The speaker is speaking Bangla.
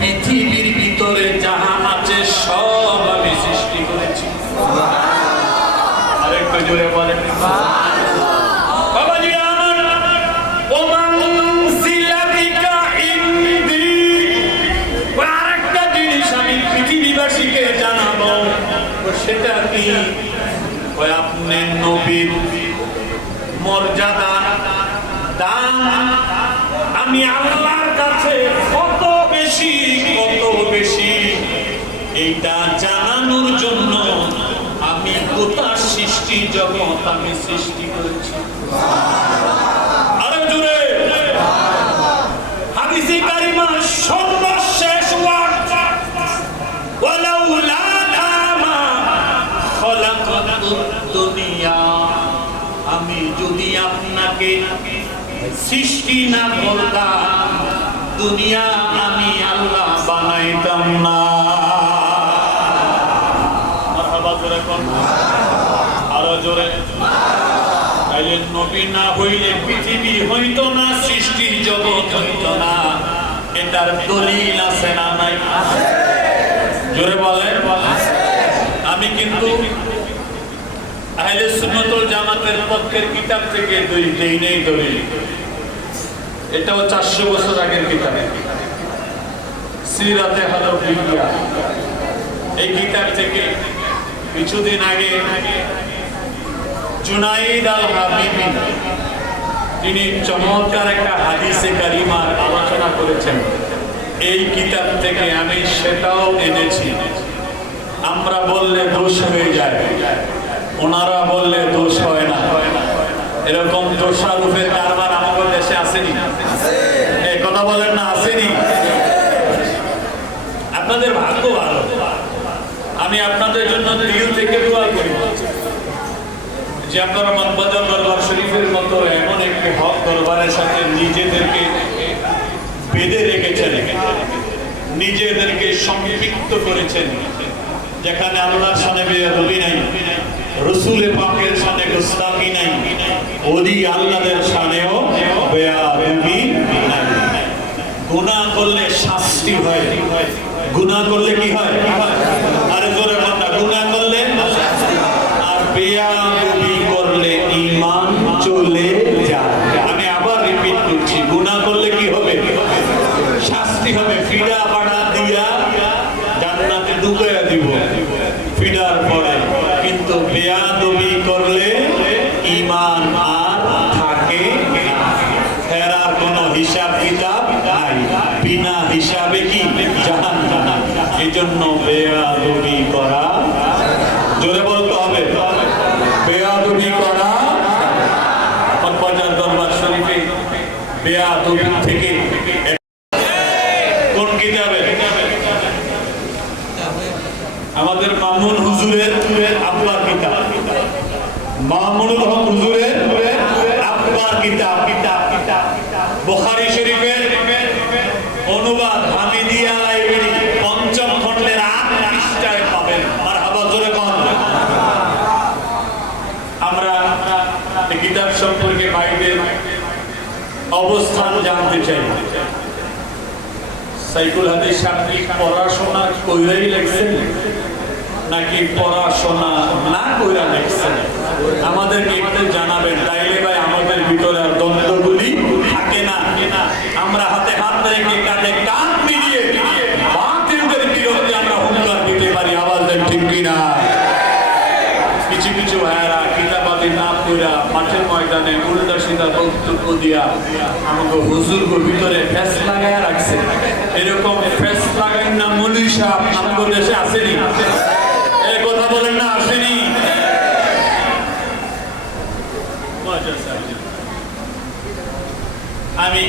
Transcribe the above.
পৃথিবীর ভিতরে যাহা আছে সব আমি সৃষ্টি করেছি। আরেকটু জোরে বলেন বাবাজি আমার। ওমান সিলাবিকা ইনদি, আরেকটা জিনিস আমি পৃথিবীবাসীকে জানাবো, সেটা কি? আপনি নবীর মর্যাদা দাম আমি আল্লাহর কাছে কত বেশি, কত বেশি, এইটা জানানোর জন্য আমি গোটা সৃষ্টি জগৎ আমি সৃষ্টি করেছি। আরো জোরে হাদিসে কারিমা সর্বশেষ ওয়াক্ত, ওয়ালাউলা মা খালাকাতুদ দুনিয়া, আমি যদি আপনাকে সৃষ্টি না করতাম দুনিয়া আমি আল্লাহ বানাইতাম না। মারহাবা জোরে কোন, আরো জোরে। তাইলে নবী না হইলে পৃথিবী হইতো না, সৃষ্টি জগৎ হইতো না। এটার দলিল আছে না নাই? জোরে বলেন। আমি কিন্তু আহলে সুন্নাত ওয়াল জামাতের পক্ষের কিতাব থেকে দেই নেই দলিল। এটাও 400 বছর আগের কিতাব, সিরাতে হালফিয়া। এই কিতাব থেকে কিছুদিন আগে জুনাইদ আল হাবিবি তিনি চমৎকার একটা হাদিসে কারিমার আলোচনা করেছেন। এই কিতাব থেকে আমি সেটাও এনেছি। আমরা বললে দোষ হয়ে যায়, ওনারা বললে দোষ হয় না। এরকম দোষারোপের কারবার আমাদের দেশে আসেনি? এই কথা বলেন না, আসেনি? আপনাদের ভাগ্য ভালো। আমি আপনাদের জন্য দিল থেকে দোয়া করি যে আপনারা মনবাজার দরবার শরীফের মতো এমন একটি হক দরবারের সাথে নিজেদেরকে বেঁধে রেখেছেন, নিজেদেরকে সম্পৃক্ত করেছেন, যেখানে আল্লাহর সামনে বেয়াদবি নাই, রসুল পাকের সামনে গুস্তাখি নাই, ওলি আল্লাহদের সামনেও বেয়াদবি নাই। গুনাহ করলে শাস্তি হয়, গুনাহ করলে কি হয়? আরে জোরে বলনা, গুনাহ করলে আর বেয়াদবি করলে ঈমান চলে যায়। আমি আবার রিপিট করছি, গুনাহ করলে কি হবে? শাস্তি হবে। ফিডা বাড়া দিয়া জান্নাতে ঢুকাইয়া দিব ফিডার পরে, কিন্তু বেয়াদবি করলে ঈমান আর থাকে না। ফেরার কোনো হিসাব কিতাব নাই, বিনা হিসাবে কি জাহান্নাম। এজন্য বেয়াদবি করা, জোরে বলতে হবে, বেয়াদবি করা। মনবাজার দরবার শরীফে বেয়াদবি থেকে কোন কিতাবে? আমাদের মামুন হুজুরের আব্বার কিতাব, মামুনুল হক হুজুরের আব্বার কিতাব, বুখারী শরীফের অনুবাদ হামিদিয়া লাইব্রেরি ৫ম খণ্ডের ৮ পৃষ্ঠায় পাবেন। মারহাবা জোরে কোন। আমরা এই কিতাব সম্পর্কে ভাইদের অবস্থান জানতে চাই। সাইকুল হাদিস সাহেব পড়াশোনা কইরাই লিখছেন নাকি পড়াশোনা না কইরা লিখছেন? আমাদেরকে একটু জানাবেন, তাইলে ভাই আমাদের ভিতরে আর দ্বন্দ্বগুলি থাকে না। আমরা হাতে হাত রেখে কাঁধে কাঁধ মিলিয়ে বাতিলদের বিরুদ্ধে আমরা হুঙ্কার দিতে পারি। আওয়াজ দেন ঠিক কিনা? কিছু কিছু ভাইয়েরা কিতাবাদি না কইরা মাঠের ময়দানে উল্টা সিধা বক্তব্য দিয়া আমাকে হুজুরকে ভিতরে ফেস লাগাইয়া রাখছে। এরকম ফেস লাগাই না মৌলভী সাহেব আমাদের দেশে আসেনি? এই কথা বলেন না, আসেনি? আমি